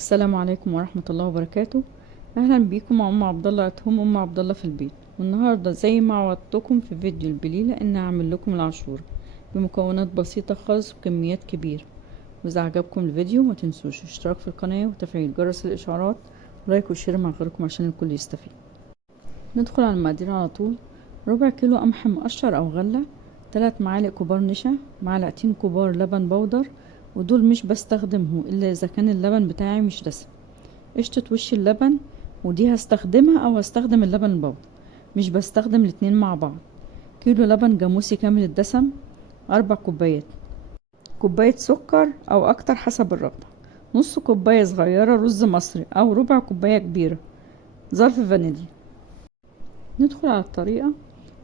السلام عليكم ورحمة الله وبركاته. اهلا بيكم مع ام عبد الله @home ام عبد الله في البيت. والنهارده زي ما عودتكم في فيديو البليله ان اعمل لكم العاشوره بمكونات بسيطه خالص وكميات كبيره. واذا عجبكم الفيديو ما تنسوش الاشتراك في القناه وتفعيل جرس الاشعارات ولايك وشير مع غيركم عشان الكل يستفيد. ندخل على المقادير على طول. ربع كيلو قمح مقشر او غله، 3 معالق كبار نشا، معلقتين كبار لبن بودر، ودول مش بستخدمه الا اذا كان اللبن بتاعي مش دسم. قشطة وش اللبن، ودي هستخدمها او هستخدم اللبن البودر، مش بستخدم الاتنين مع بعض. كيلو لبن جاموسي كامل الدسم، 4 كوبايات، كوباية سكر او اكتر حسب الرغبة، نص كوباية صغيرة رز مصري او ربع كوباية كبيرة، ظرف فانيليا. ندخل على الطريقة.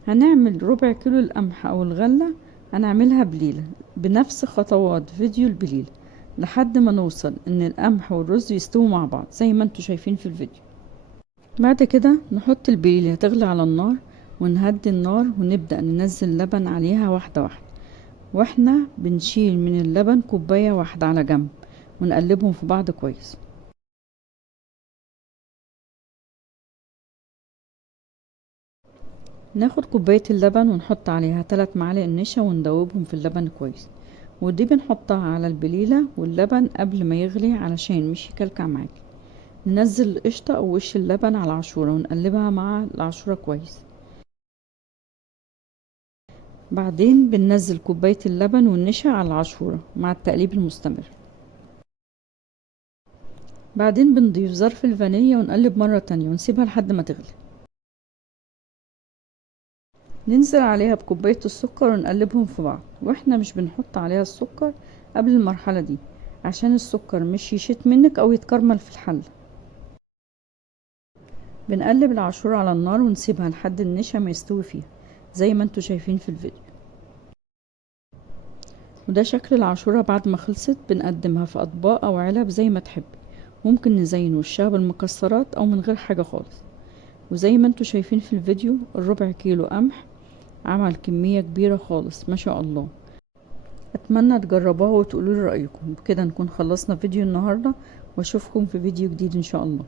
هنعمل ربع كيلو القمح او الغلة، هنعملها بليلة بنفس خطوات فيديو البليلة لحد ما نوصل ان القمح والرز يستووا مع بعض زي ما انتوا شايفين في الفيديو. بعد كده نحط البليلة تغلي على النار ونهدي النار ونبدأ ننزل لبن عليها واحدة واحدة، واحنا بنشيل من اللبن كوباية واحدة على جنب ونقلبهم في بعض كويس. ناخد كوباية اللبن ونحط عليها 3 معالق نشا وندوبهم في اللبن كويس، ودي بنحطها على البليلة واللبن قبل ما يغلي علشان مش يكلكع معاكي. ننزل القشطة او وش اللبن على العاشورة ونقلبها مع العاشورة كويس. بعدين بننزل كوباية اللبن والنشا على العاشورة مع التقليب المستمر. بعدين بنضيف ظرف الفانيليا ونقلب مرة تانية ونسيبها لحد ما تغلي. ننزل عليها بكوباية السكر ونقلبهم في بعض، واحنا مش بنحط عليها السكر قبل المرحلة دي عشان السكر مش يشت منك او يتكرمل في الحل. بنقلب العاشورة على النار ونسيبها لحد النشا ما يستوي فيها زي ما انتوا شايفين في الفيديو. وده شكل العاشورة بعد ما خلصت. بنقدمها في اطباق او علب زي ما تحب، ممكن نزين وشها بالمكسرات او من غير حاجة خالص. وزي ما انتوا شايفين في الفيديو الربع كيلو قمح عمل كمية كبيرة خالص ما شاء الله. اتمنى تجربوها وتقولوا لي رأيكم. بكده نكون خلصنا فيديو النهاردة، واشوفكم في فيديو جديد ان شاء الله.